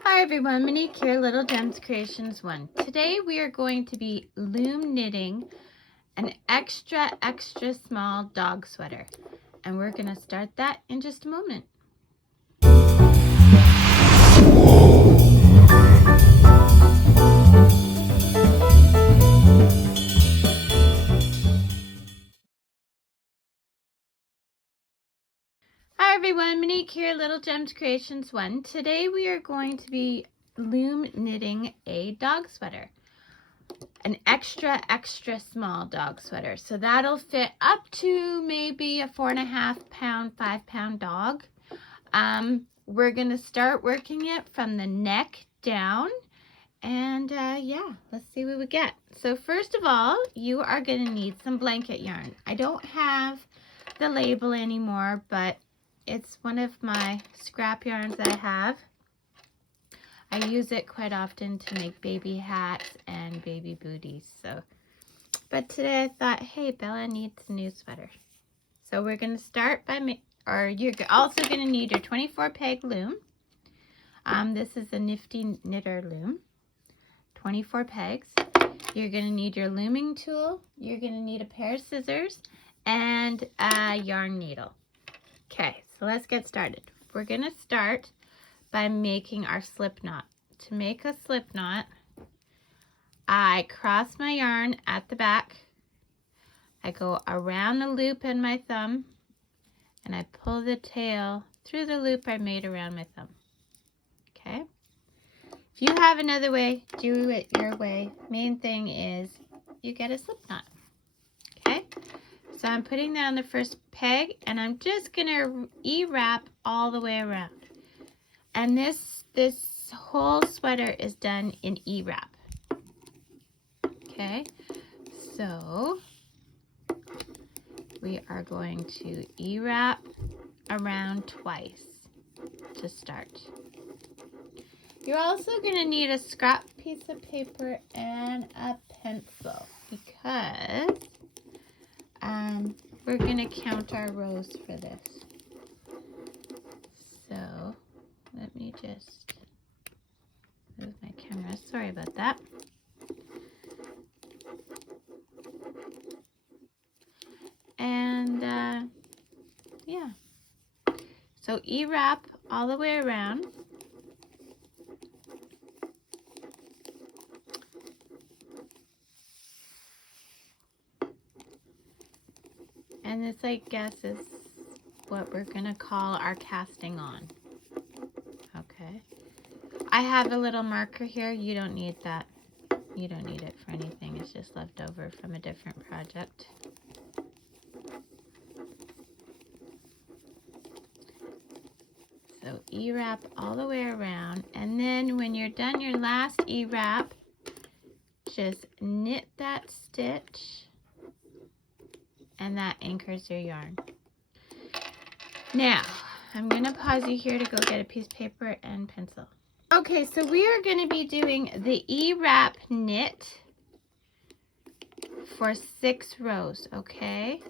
Hi everyone, Monique here, Little Gems Creations 1. Today we are going to be loom knitting an extra small dog sweater. And we're going to start that in just a moment. Hi everyone, Monique here, Little Gems Creations 1. Today we are going to be loom knitting a dog sweater. An extra small dog sweater. So that'll fit up to maybe a 4.5 pound, 5 pound dog. We're gonna start working it from the neck down, and yeah, let's see what we get. So first of all, you are gonna need some blanket yarn. I don't have the label anymore, but it's one of my scrap yarns that I have. I use it quite often to make baby hats and baby booties. So, but today I thought, hey, Bella needs a new sweater. So we're gonna start by you're also gonna need your 24 peg loom. This is a Nifty Knitter loom. 24 pegs. You're gonna need your looming tool. You're gonna need a pair of scissors and a yarn needle. Okay, so let's get started. We're gonna start by making our slip knot. To make a slip knot, I cross my yarn at the back. I go around the loop in my thumb and I pull the tail through the loop I made around my thumb. Okay? If you have another way, do it your way. Main thing is you get a slip knot. Okay? So I'm putting that on the first peg and I'm just gonna E-wrap all the way around. And this whole sweater is done in E-wrap. Okay? So we are going to E-wrap around twice to start. You're also going to need a scrap piece of paper and a pencil because we're going to count our rows for this. So let me just move my camera. Sorry about that. And yeah. So E-wrap all the way around. And this, I guess, is what we're going to call our casting on. Okay. I have a little marker here. You don't need that. You don't need it for anything. It's just left over from a different project. So E-wrap all the way around. And then when you're done your last E-wrap, just knit that stitch. And that anchors your yarn. Now, I'm going to pause you here to go get a piece of paper and pencil. Okay, so we are going to be doing the E-wrap knit for 6 rows, okay?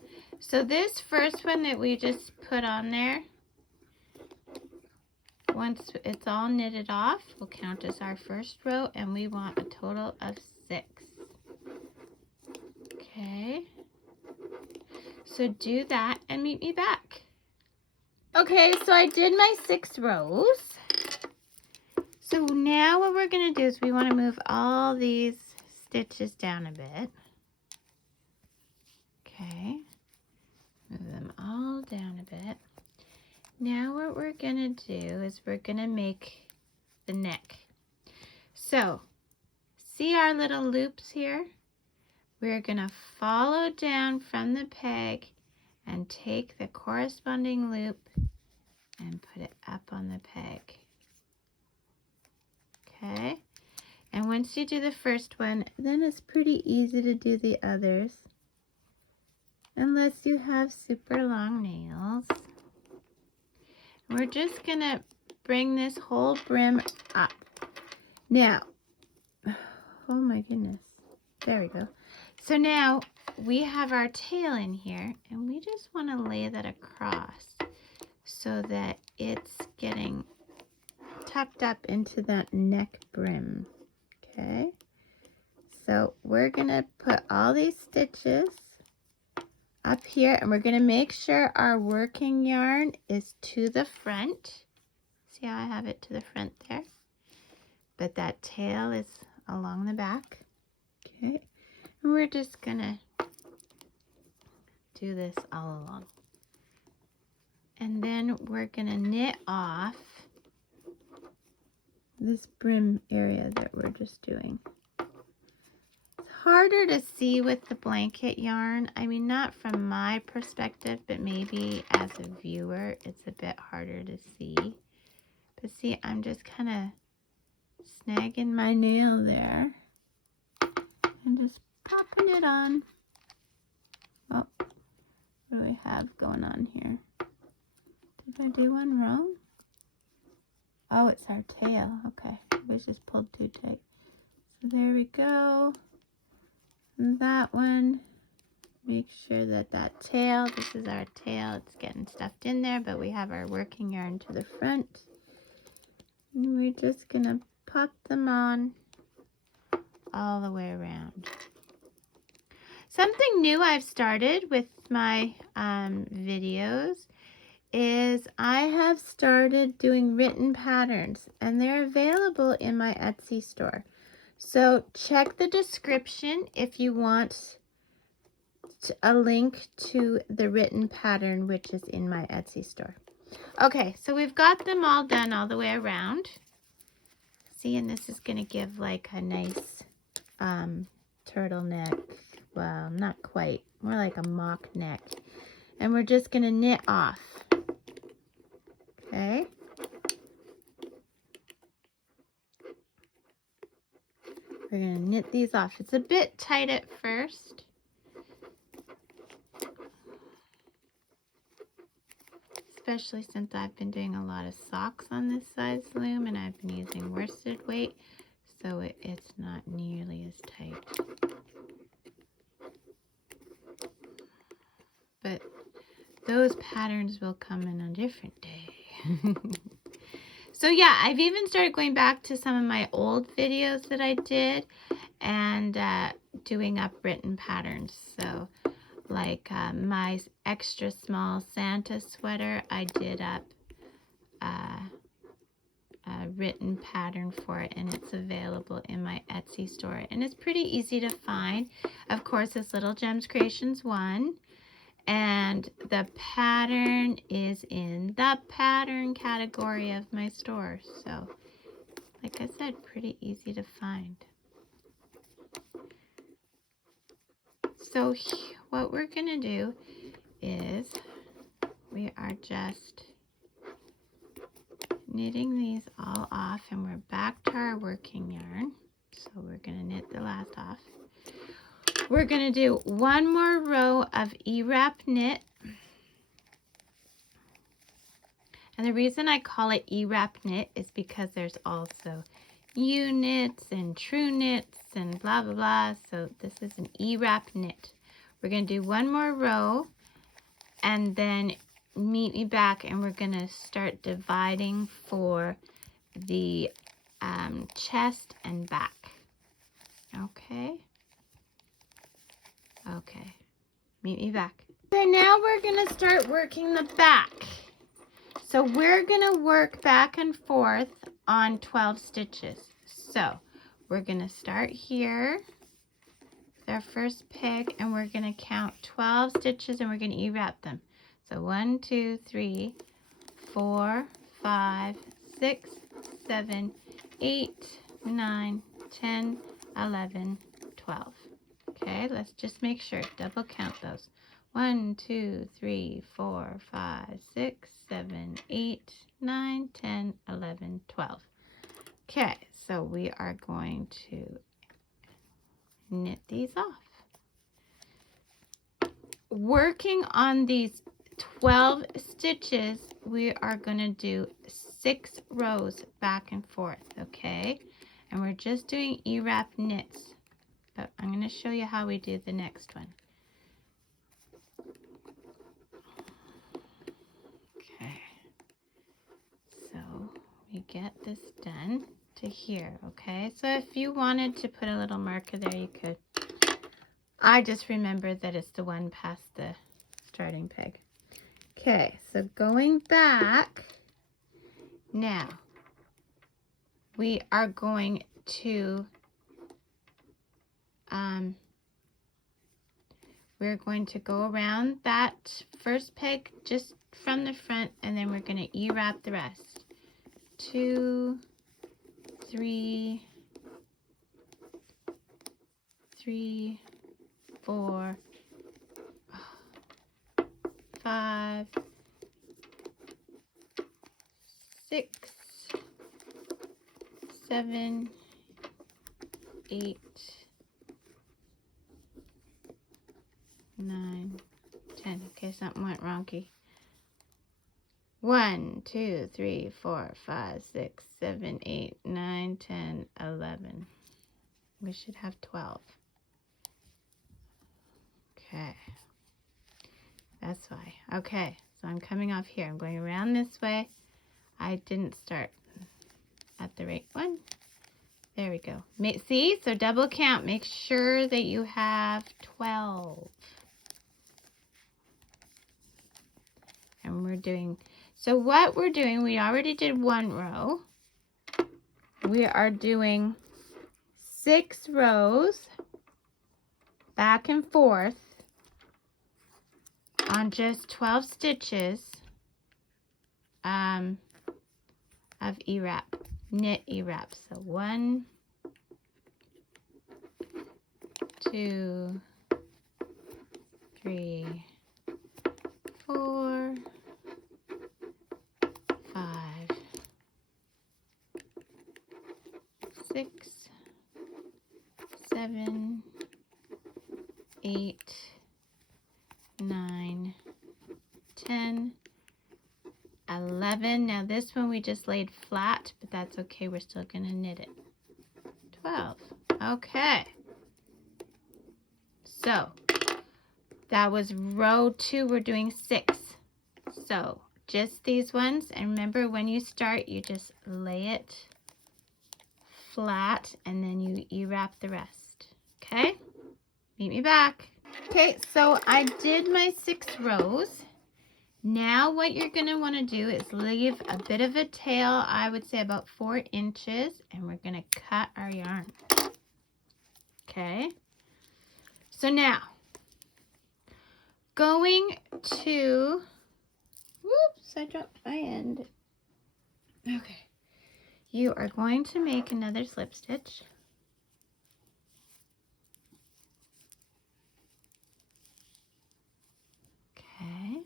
So this first one that we just put on there, once it's all knitted off, we'll count as our first row, and we want a total of 6. Okay? So do that and meet me back. Okay, so I did my 6 rows. So now what we're going to do is we want to move all these stitches down a bit. Okay. Move them all down a bit. Now what we're going to do is we're going to make the neck. So see our little loops here? We're going to follow down from the peg and take the corresponding loop and put it up on the peg. Okay? And once you do the first one, then it's pretty easy to do the others. Unless you have super long nails. We're just going to bring this whole brim up. Now, oh my goodness. There we go. So now we have our tail in here and we just want to lay that across so that it's getting tucked up into that neck brim. Okay, so we're gonna put all these stitches up here, and we're gonna make sure our working yarn is to the front. See how I have it to the front there? But that tail is along the back. Okay, and we're just gonna do this all along. And then we're gonna knit off this brim area that we're just doing. It's harder to see with the blanket yarn. I mean, not from my perspective, but maybe as a viewer, it's a bit harder to see. But see, I'm just kind of snagging my nail there and just popping it on. Oh, what do we have going on here? Did I do one wrong? Oh, it's our tail. Okay, it was just pulled too tight. So there we go. And that one, make sure that that tail, this is our tail, it's getting stuffed in there, but we have our working yarn to the front. And we're just gonna pop them on all the way around. Something new I've started with my videos is I have started doing written patterns, and they're available in my Etsy store. So check the description if you want a link to the written pattern, which is in my Etsy store. Okay, so we've got them all done all the way around. See, and this is going to give like a nice turtleneck. Well, not quite. More like a mock neck. And we're just going to knit off. Okay. We're going to knit these off. It's a bit tight at first. Especially since I've been doing a lot of socks on this size loom, and I've been using worsted weight, so it's not nearly as tight. But those patterns will come in a different day. So yeah, I've even started going back to some of my old videos that I did and doing up written patterns. So like my extra small Santa sweater, I did up a written pattern for it, and it's available in my Etsy store, and it's pretty easy to find. Of course, it's Little Gems Creations 1, and the pattern is in the pattern category of my store. So like I said, pretty easy to find. So what we're gonna do is we are just knitting these all off, and we're back to our working yarn. So we're gonna knit the last off. We're gonna do one more row of E-wrap knit. And the reason I call it E-wrap knit is because there's also U-knits and true knits and blah, blah, blah. So this is an E-wrap knit. We're gonna do one more row and then meet me back, and we're gonna start dividing for the chest and back. Okay. Okay, meet me back. So now we're gonna start working the back. So we're gonna work back and forth on 12 stitches. So we're gonna start here with our first peg, and we're gonna count 12 stitches, and we're gonna E-wrap them. So 1, 2, 3, 4, 5, 6, 7, 8, 9, 10, 11, 12. Okay, let's just make sure, double count those. 1, 2, 3, 4, 5, 6, 7, 8, 9, 10, 11, 12. Okay, so we are going to knit these off. Working on these 12 stitches, we are going to do 6 rows back and forth, okay? And we're just doing E-wrap knits. But I'm going to show you how we do the next one. Okay, so we get this done to here, okay? So if you wanted to put a little marker there, you could. I just remembered that it's the one past the starting peg. Okay, so going back, now we are going to we're going to go around that first peg just from the front, and then we're going to E-wrap the rest. 2, 3, 4, 5, 6, 7, 8, 9, 10. Okay, something went wonky. 1, 2, 3, 4, 5, 6, 7, 8, 9, 10, 11. We should have 12. Okay. That's why. Okay, so I'm coming off here. I'm going around this way. I didn't start at the right one. There we go. See? So double count. Make sure that you have 12. And we're doing, so what we're doing, we already did one row. We are doing 6 rows back and forth on just 12 stitches of E-wrap, knit E-wrap. So 1, 2, 3, 4, 5, 6, 7, 8, 9, 10, 11. Now this one we just laid flat, but that's okay. We're still going to knit it. 12. Okay. So that was row 2. We're doing 6. So just these ones. And remember, when you start, you just lay it flat and then you E-wrap the rest. Okay? Meet me back. Okay, so I did my 6 rows. Now what you're going to want to do is leave a bit of a tail, I would say about 4 inches, and we're going to cut our yarn. Okay, so now going to, whoops, I dropped my end. Okay, you are going to make another slip stitch. Okay.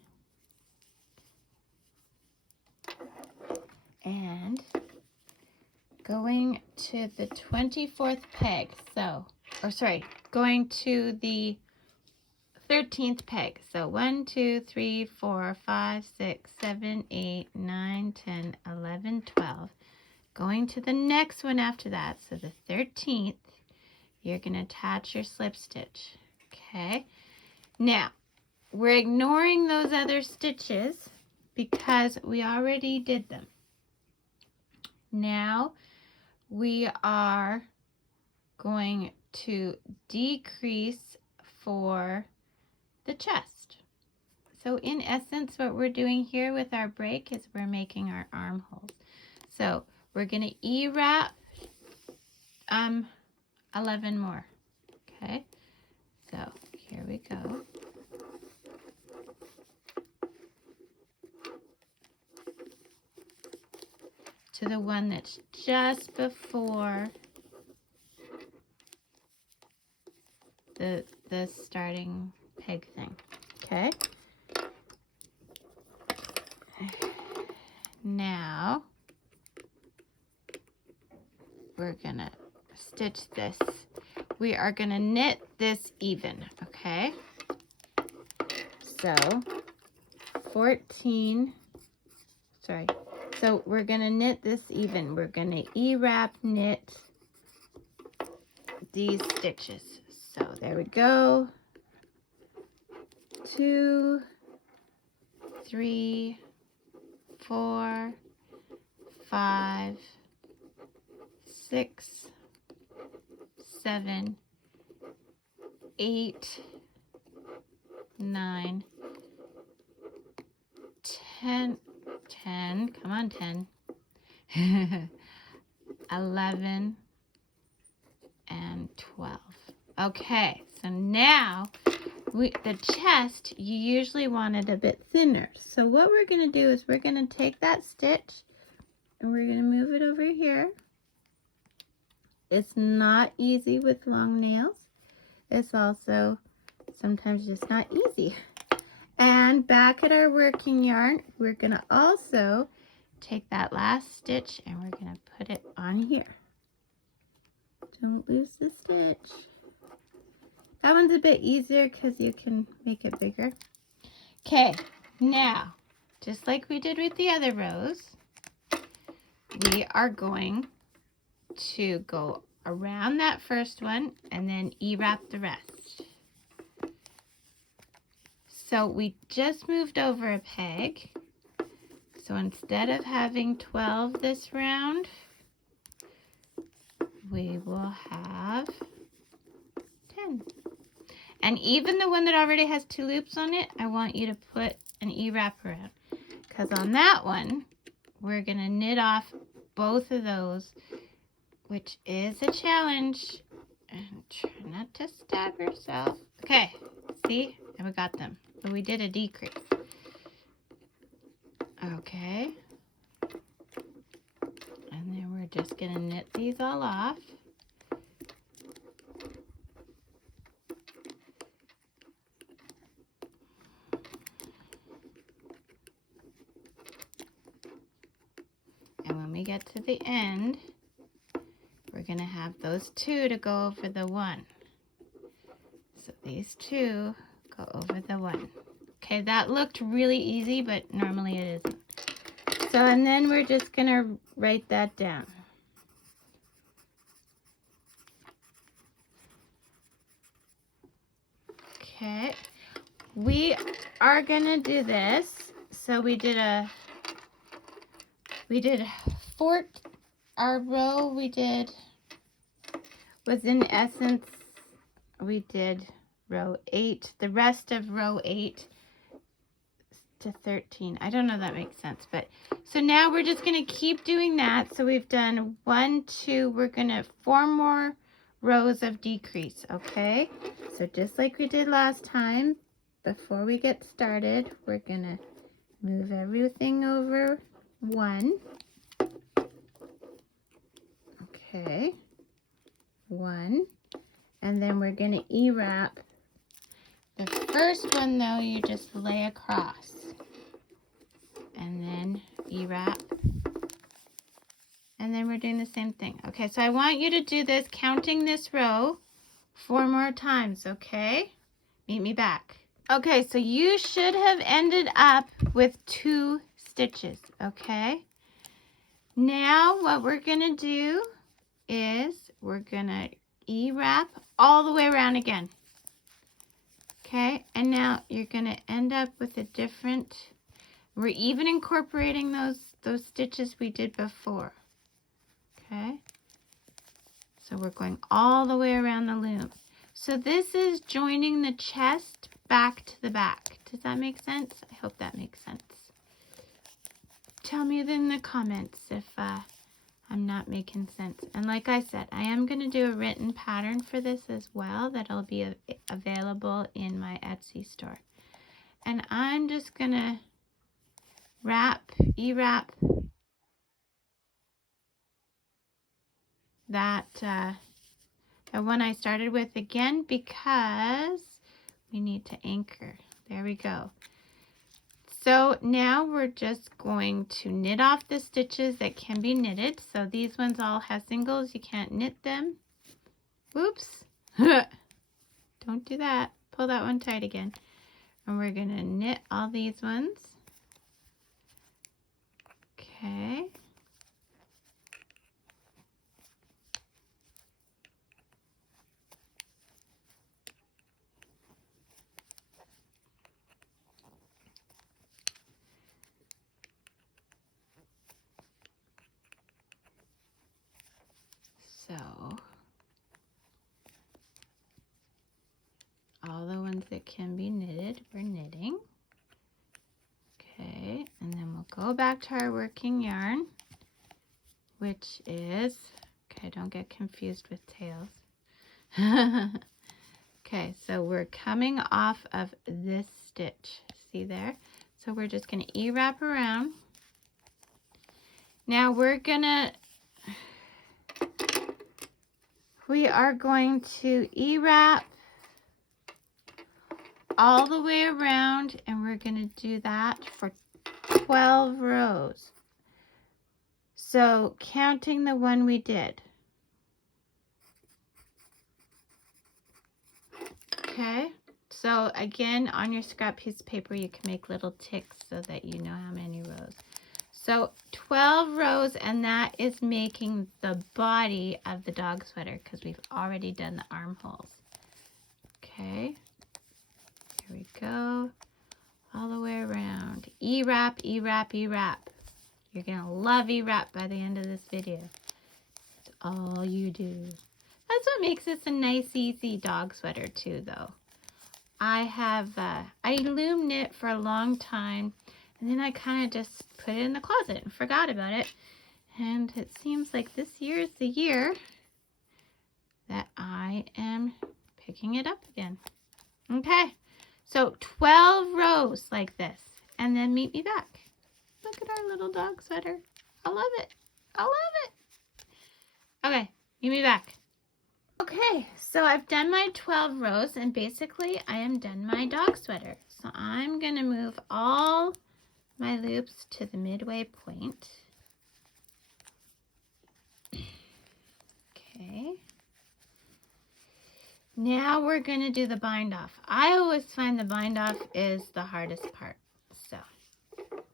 And going to the 24th peg, so, or sorry, going to the 13th peg. So 1, 2, 3, 4, 5, 6, 7, 8, 9, 10, 11, 12. Going to the next one after that, so the 13th, you're going to attach your slip stitch. Okay, now we're ignoring those other stitches because we already did them. Now we are going to decrease for the chest. So in essence, what we're doing here with our break is we're making our armholes. So we're going to E-wrap 11 more. Okay, so here we go. To the one that's just before the starting peg thing. Okay. Now we're gonna stitch this. We are gonna knit this even, okay? So 14, sorry. So we're gonna knit this even. We're gonna E-wrap knit these stitches. So there we go. 2, 3, 4, 5, 6, 7, 8, 9, 10, 10, come on 10, 11, and 12. Okay, so now the chest, you usually want it a bit thinner. So what we're going to do is we're going to take that stitch and we're going to move it over here. It's not easy with long nails. It's also sometimes just not easy. And back at our working yarn, we're going to also take that last stitch and we're going to put it on here. Don't lose the stitch. That one's a bit easier because you can make it bigger. Okay, now, just like we did with the other rows, we are going to go around that first one and then E-wrap the rest. So we just moved over a peg. So instead of having 12 this round, we will have 10. And even the one that already has 2 loops on it, I want you to put an E-wrap around. Because on that one, we're going to knit off both of those, which is a challenge. And try not to stab yourself. Okay, see? And we got them. But we did a decrease. Okay. And then we're just going to knit these all off. And when we get to the end, we're going to have those 2 to go over the 1. So these 2 go over the 1. Okay, that looked really easy, but normally it isn't. So, and then we're just going to write that down. Okay, we are going to do this. So we did our row was in essence, we did row 8, the rest of row 8 to 13. I don't know if that makes sense, but so now we're just going to keep doing that. So we've done 1, 2, we're going to 4 more rows of decrease, okay? So just like we did last time, before we get started, we're going to move everything over 1. Okay, 1, and then we're going to E-wrap. The first one though, you just lay across, and then E-wrap, and then we're doing the same thing. Okay, so I want you to do this, counting this row 4 more times, okay? Meet me back. Okay, so you should have ended up with 2 stitches, okay? Now what we're going to do is we're going to E-wrap all the way around again. Okay, and now you're going to end up with a different, we're even incorporating those stitches we did before. Okay, so we're going all the way around the loom. So this is joining the chest back to the back. Does that make sense? I hope that makes sense. Tell me in the comments if I'm not making sense. And like I said, I am going to do a written pattern for this as well that'll be available in my Etsy store. And I'm just going to E-wrap that the one I started with again because we need to anchor. There we go. So now we're just going to knit off the stitches that can be knitted. So these ones all have singles. You can't knit them. Whoops. Don't do that. Pull that one tight again. And we're going to knit all these ones. Okay. can be knitted. We're knitting. Okay, and then we'll go back to our working yarn, which is, okay, don't get confused with tails. Okay, so we're coming off of this stitch. See there? So we're just going to E-wrap around. Now we are going to E-wrap all the way around, and we're going to do that for 12 rows. So counting the one we did. Okay, so again, on your scrap piece of paper, you can make little ticks so that you know how many rows. So 12 rows, and that is making the body of the dog sweater because we've already done the armholes. Okay, here we go, all the way around. E-wrap, E-wrap, E-wrap. You're gonna love E-wrap by the end of this video. It's all you do. That's what makes this a nice, easy dog sweater too, though. I loom knit for a long time, and then I kind of just put it in the closet and forgot about it. And it seems like this year is the year that I am picking it up again. Okay, so 12 rows like this, and then meet me back. Look at our little dog sweater. I love it. I love it. Okay, meet me back. Okay, so I've done my 12 rows, and basically I am done my dog sweater. So I'm going to move all my loops to the midway point. Okay. Now we're going to do the bind off. I always find the bind off is the hardest part. So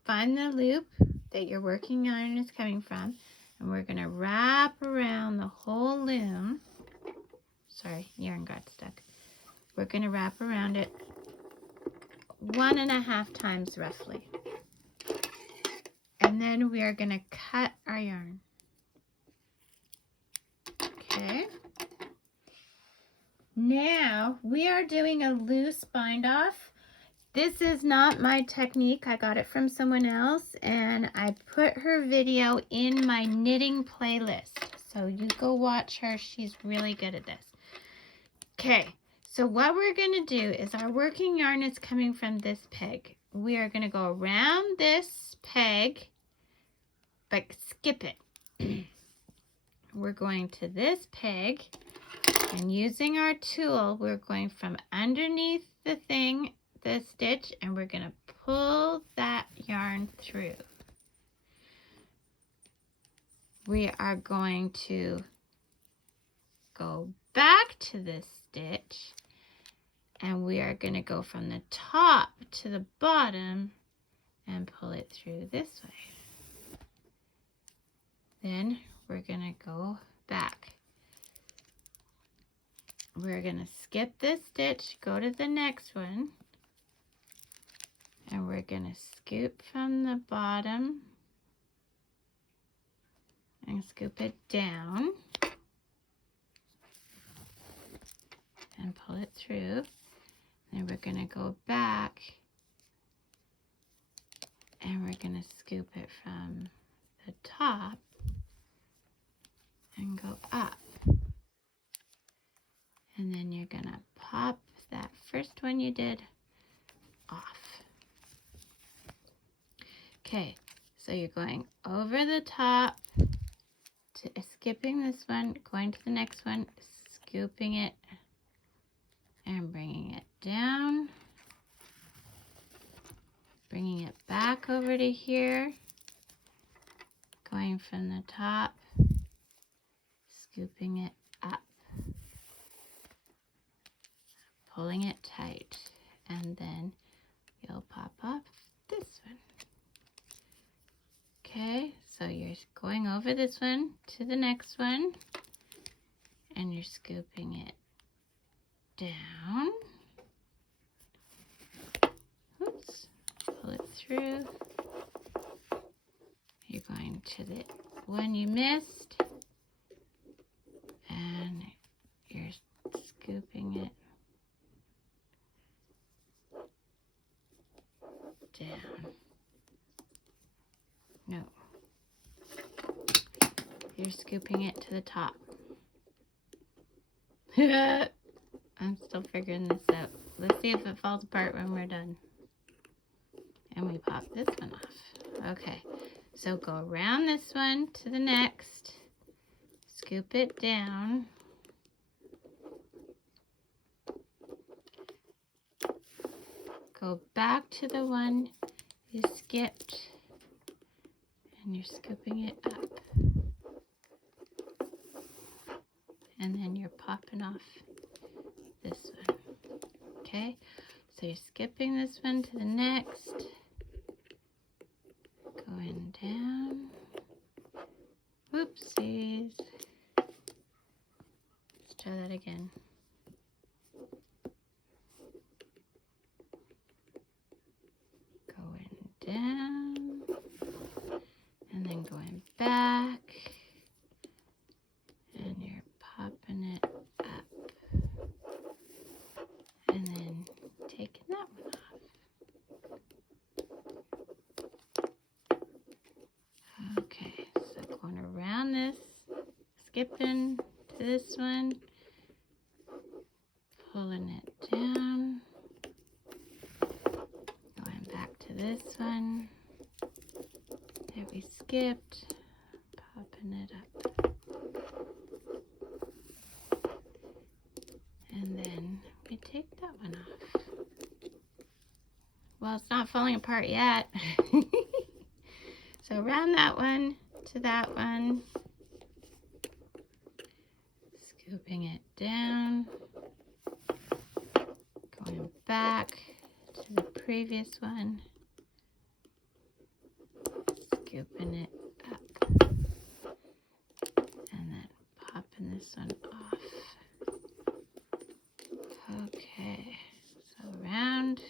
find the loop that your working yarn is coming from, and we're going to wrap around the whole loom. Sorry, yarn got stuck. We're going to wrap around it 1.5 times roughly. And then we are going to cut our yarn. Okay. Now we are doing a loose bind off. This is not my technique. I got it from someone else, and I put her video in my knitting playlist. So you go watch her. She's really good at this. Okay, so what we're going to do is our working yarn is coming from this peg. We are going to go around this peg, but skip it. We're going to this peg, and using our tool, we're going from underneath the thing, the stitch, and we're going to pull that yarn through. We are going to go back to this stitch, and we are going to go from the top to the bottom and pull it through this way. Then we're going to go back. We're going to skip this stitch, go to the next one, and we're going to scoop from the bottom and scoop it down and pull it through. Then we're going to go back, and we're going to scoop it from the top and go up. And then you're going to pop that first one you did off. Okay, so you're going over the top, to skipping this one, going to the next one, scooping it, and bringing it down, bringing it back over to here, going from the top, scooping it up, pulling it tight, and then you'll pop off this one. Okay, so you're going over this one to the next one, and you're scooping it down. Oops, pull it through. You're going to the one you missed, and you're scooping it you're scooping it to the top. I'm still figuring this out. Let's see if it falls apart when we're done. And we pop this one off. Okay, so go around this one to the next. Scoop it down. Go back to the one you skipped. And you're scooping it up. And then you're popping off this one. Okay, so you're skipping this one to the next. Going down. Whoopsies. Let's try that again. Going down. And then going back. And you're popping it up. And then taking that one off. Okay, so going around this, skipping to this one, pulling it down, going back to this one that we skipped, popping it up. And then we take that one off. Well, it's not falling apart yet. So around that one to that one, scooping it down, going back to the previous one, scooping it up, and then popping this one off. Okay, so round,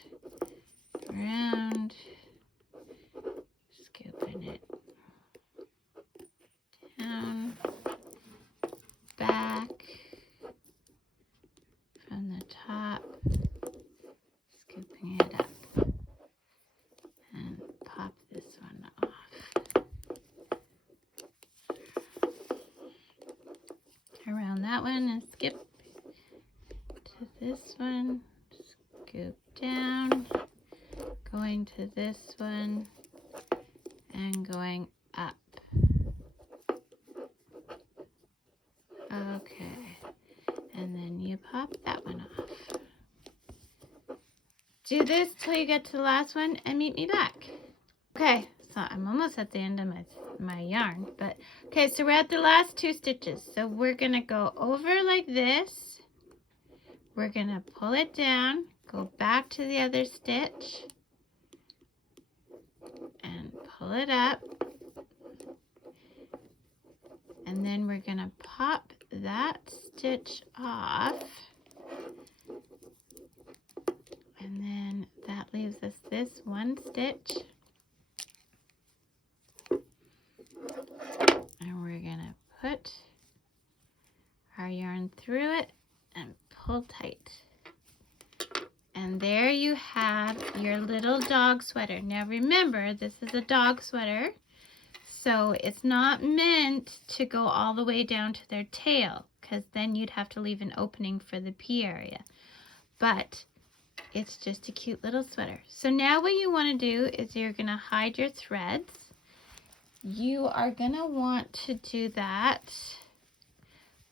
scooping it down, back, from the top, scooping it up, and pop this one off. Around that one and skip to this one, scoop down, going to this one, and going up. Okay, and then you pop that one off. Do this till you get to the last one and meet me back. Okay, so I'm almost at the end of my yarn, but okay, so we're at the last 2 stitches. So we're gonna go over like this. We're gonna pull it down, go back to the other stitch, and pull it up. And then we're gonna pop that stitch off. And then that leaves us this one stitch. And we're gonna put our yarn through it and pull tight. And there you have your little dog sweater. Now remember, this is a dog sweater, so it's not meant to go all the way down to their tail, because then you'd have to leave an opening for the pea area. But it's just a cute little sweater. So now what you want to do is you're going to hide your threads. You are going to want to do that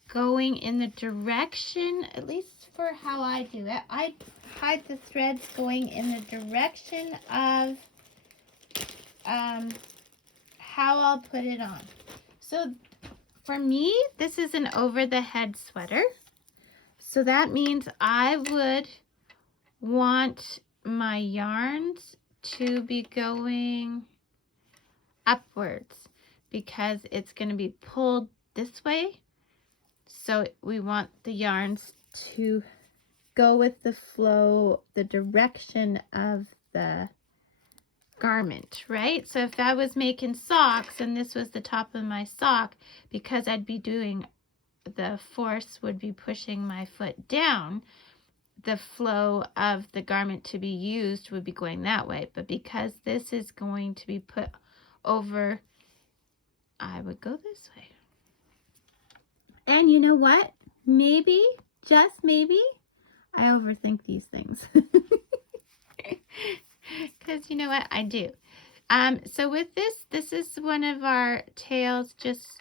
going in the direction, at least for how I do it, I hide the threads going in the direction of how I'll put it on. So for me, this is an over the head sweater. So that means I would want my yarns to be going upwards because it's going to be pulled this way. So we want the yarns to go with the flow, the direction of the garment, right? So if I was making socks and this was the top of my sock, because I'd be doing, the force would be pushing my foot down, the flow of the garment to be used would be going that way. But because this is going to be put over, I would go this way. And you know what? Maybe, just maybe, I overthink these things. Because you know what? I do. So with this is one of our tails. Just,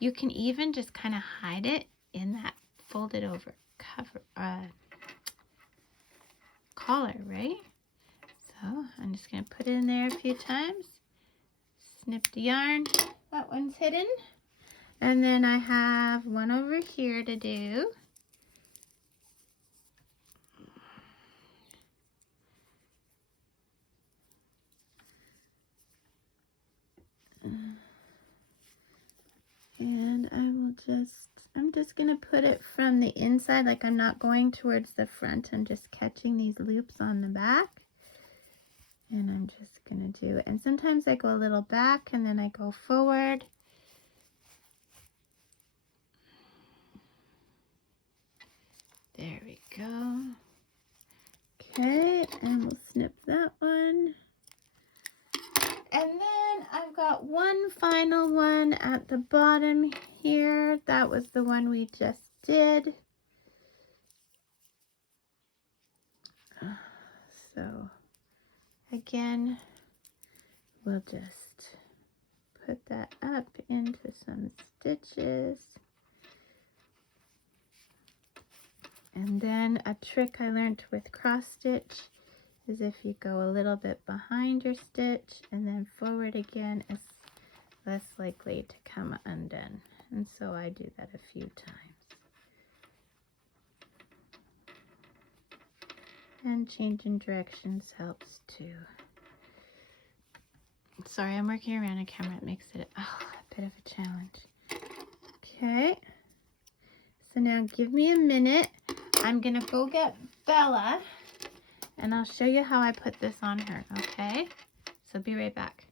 you can even just kind of hide it in that folded over cover collar, right? So I'm just going to put it in there a few times. Snip the yarn. That one's hidden. And then I have one over here to do. And I'm just going to put it from the inside, like I'm not going towards the front. I'm just catching these loops on the back. And I'm just going to do it. And sometimes I go a little back and then I go forward. There we go. Okay, and we'll snip that one. And then I've got one final one at the bottom here. That was the one we just did. So again, we'll just put that up into some stitches. And then a trick I learned with cross stitch is if you go a little bit behind your stitch and then forward again, it's less likely to come undone. And so I do that a few times. And changing directions helps too. Sorry, I'm working around a camera. It makes it a bit of a challenge. Okay. So now give me a minute. I'm gonna go get Bella and I'll show you how I put this on her, okay? So be right back.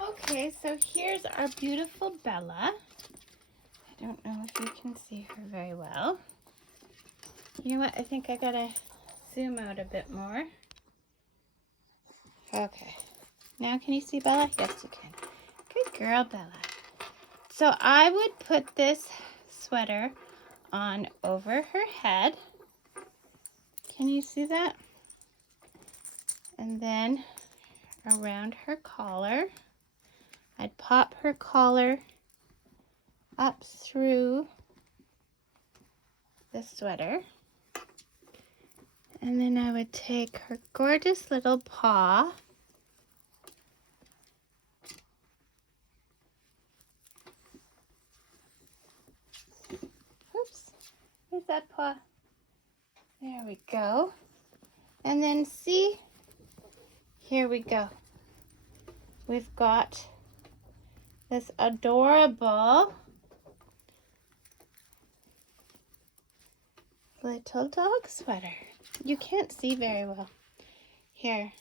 Okay, so here's our beautiful Bella. I don't know if you can see her very well. You know what? I think I gotta zoom out a bit more. Okay. Now can you see Bella? Yes, you can. Good girl, Bella. So I would put this sweater on over her head. Can you see that? And then around her collar. I'd pop her collar up through the sweater. And then I would take her gorgeous little paw. Oops, where's that paw? There we go. And then see, here we go. We've got this adorable little dog sweater. You can't see very well. Here.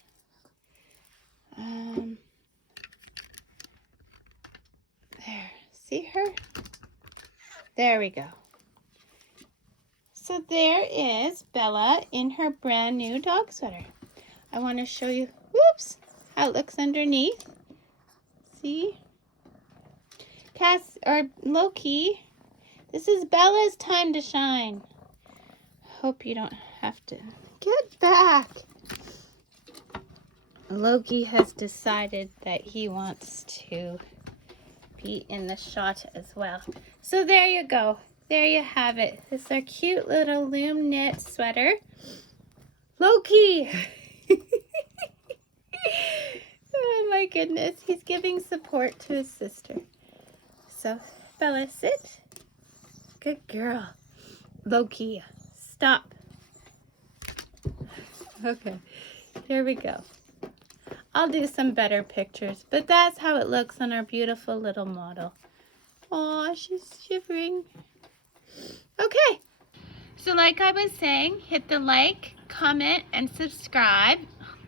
There. See her? There we go. So there is Bella in her brand new dog sweater. I want to show you, whoops, how it looks underneath. See? Cass, or Loki, this is Bella's time to shine. Hope you don't have to. Get back. Loki has decided that he wants to be in the shot as well. So there you go. There you have it. This is our cute little loom knit sweater. Loki! Oh my goodness. He's giving support to his sister. So, Bella, sit. Good girl. Loki, stop. Okay, here we go. I'll do some better pictures, but that's how it looks on our beautiful little model. Aw, she's shivering. Okay, so like I was saying, hit the like, comment, and subscribe.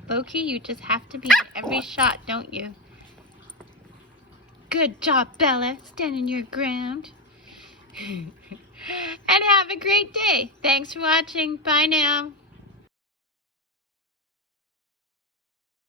Loki, you just have to be in every shot, don't you? Good job, Bella. Stand in your ground. And have a great day. Thanks for watching. Bye now.